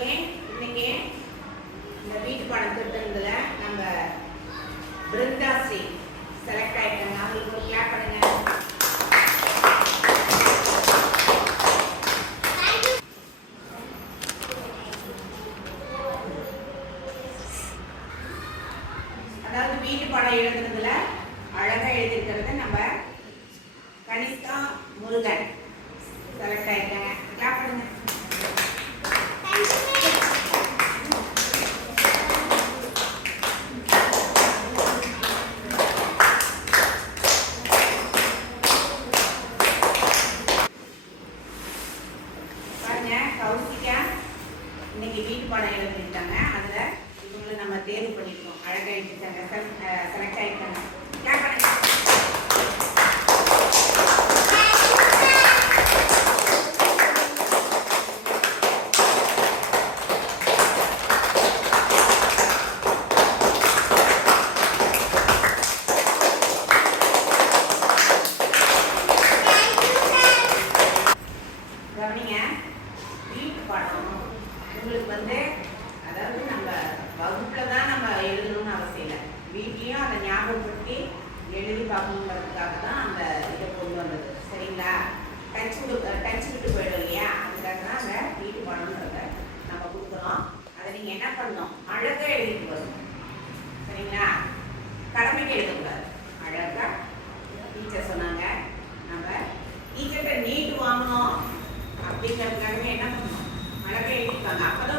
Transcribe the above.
Okay இன்னைக்கு இந்த வீட்டு பாடம் திட்டத்தில் நம்ம பிருந்தா ஸ்ரீ செலக்ட் ஆயிட்டாங்க அவங்களுக்கு ஒரு கிளாப் பண்ணுங்க. அதாவது வீட்டு பாடம் எழுதுனதுல அழகா எழுதியிருக்கிறத நம்ம கனிஷ்கா முருகன் செலக்ட் ஆயிருக்காங்க கிளாப் பண்ணுங்க பாருங்க கௌசிகா இன்னைக்கு வீட்டு பாடம் எழுதிட்டாங்க அதில் இவங்களை நம்ம தேர்வு பண்ணிருக்கோம் அழகா செலக்ட் ஆகிட்டாங்க கிளாப் பண்ணுங்க கவனிங்க வீட்டு பாடம் உங்களுக்கு வந்து அதாவது நம்ம வகுப்புல தான் நம்ம எழுதணும்னு அவசியம் இல்லை. வீட்லேயும் அதை ஞாபகப்படுத்தி எழுதி பார்க்கணுங்கிறதுக்காக தான் அந்த இதை கொண்டு வந்தது. சரிங்களா? டச் விட்டு டச் விட்டு போயிடும் இல்லையா? அதுக்காக தான் அந்த வீட்டு பாடம்ன்றத நம்ம கொடுக்குறோம் அதை நீங்கள் என்ன பண்ணணும்? அழகாக எழுதிட்டு வரணும் சரிங்களா? கடமைக்கு எழுதக்கூடாது. அழகாக டீச்சர் சொன்னாங்க நம்ம டீச்சர்கிட்ட நீட் வாங்கணும் அப்படிங்கிறதுக்காகவே என்ன பண்ணணும்? அழகாக எழுதிப்பாங்க அப்போ தான்